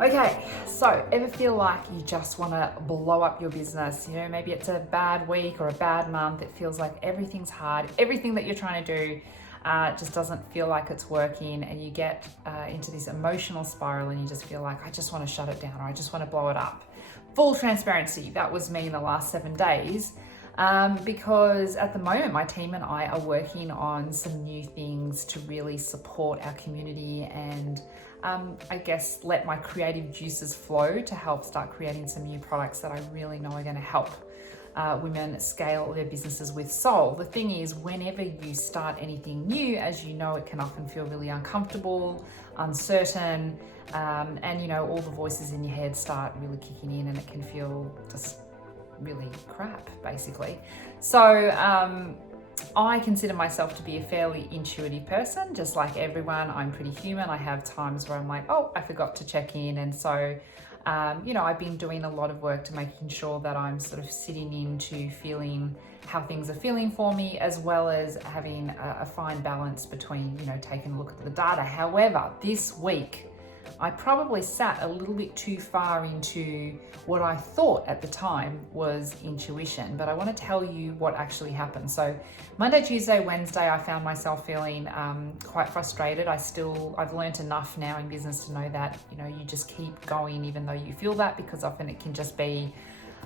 Okay, so ever feel like you just want to blow up your business? You know, maybe it's a bad week or a bad month. It feels like everything's hard. Everything that you're trying to do just doesn't feel like it's working, and you get into this emotional spiral and you just feel like, I just want to shut it down, or I just want to blow it up. Full transparency, that was me in the last 7 days. Because at the moment, my team and I are working on some new things to really support our community and I guess let my creative juices flow to help start creating some new products that I really know are going to help women scale their businesses with soul. The thing is, whenever you start anything new, as you know, it can often feel really uncomfortable, uncertain, and you know, all the voices in your head start really kicking in and it can feel just really crap, basically. So I consider myself to be a fairly intuitive person, just like everyone. I'm pretty human. I have times where I'm like, oh, I forgot to check in. And so, you know, I've been doing a lot of work to making sure that I'm sort of sitting into feeling how things are feeling for me, as well as having a fine balance between, you know, taking a look at the data. However, this week, I probably sat a little bit too far into what I thought at the time was intuition, but I want to tell you what actually happened. So Monday, Tuesday, Wednesday, I found myself feeling quite frustrated. I've learned enough now in business to know that, you know, you just keep going even though you feel that, because often it can just be,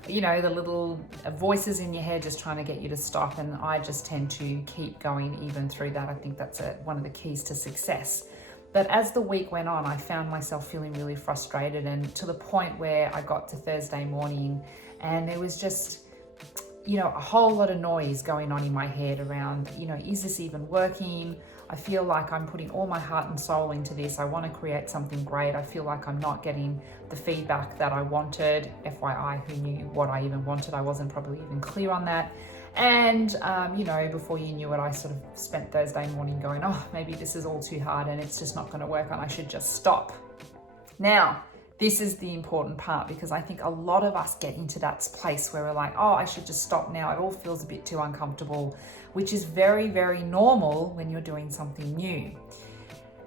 you know, the little voices in your head just trying to get you to stop. And I just tend to keep going even through that. I think that's one of the keys to success. But as the week went on, I found myself feeling really frustrated, and to the point where I got to Thursday morning and there was just, you know, a whole lot of noise going on in my head around, you know, is this even working? I feel like I'm putting all my heart and soul into this. I want to create something great. I feel like I'm not getting the feedback that I wanted. FYI, who knew what I even wanted? I wasn't probably even clear on that. And, you know, before you knew it, I sort of spent Thursday morning going, oh, maybe this is all too hard and it's just not going to work and I should just stop. Now, this is the important part, because I think a lot of us get into that place where we're like, oh, I should just stop now. It all feels a bit too uncomfortable, which is very, very normal when you're doing something new.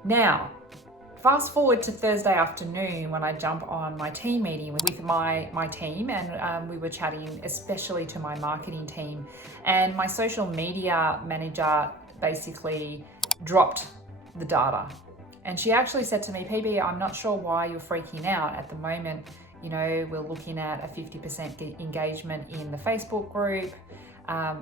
Now, fast forward to Thursday afternoon when I jump on my team meeting with my team, and we were chatting especially to my marketing team, and my social media manager basically dropped the data. And she actually said to me, PB, I'm not sure why you're freaking out at the moment. You know, we're looking at a 50% engagement in the Facebook group.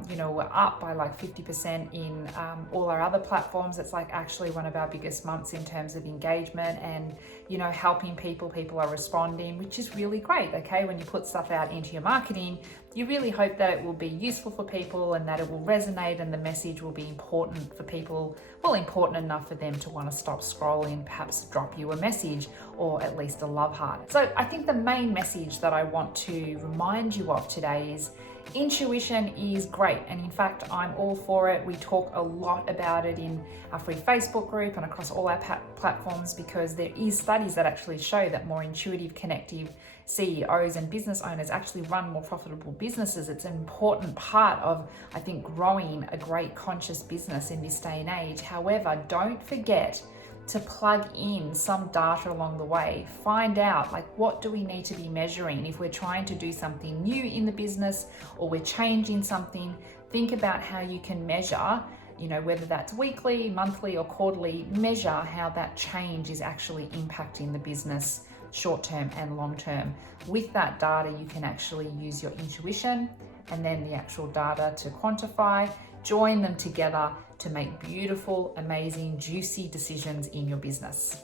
You know, we're up by like 50% in all our other platforms. It's like actually one of our biggest months in terms of engagement and, you know, helping people. People are responding, which is really great. Okay, when you put stuff out into your marketing, you really hope that it will be useful for people and that it will resonate and the message will be important for people, well, important enough for them to want to stop scrolling, perhaps drop you a message or at least a love heart. So I think the main message that I want to remind you of today is intuition is great, and in fact I'm all for it. We talk a lot about it in our free Facebook group and across all our platforms, because there is studies that actually show that more intuitive, connective CEOs and business owners actually run more profitable businesses. It's an important part of, I think, growing a great conscious business in this day and age. However, don't forget to plug in some data along the way. Find out, like, what do we need to be measuring if we're trying to do something new in the business or we're changing something. Think about how you can measure, you know, whether that's weekly, monthly or quarterly, measure how that change is actually impacting the business short term and long term. With that data, you can actually use your intuition and then the actual data to quantify, join them together to make beautiful, amazing, juicy decisions in your business.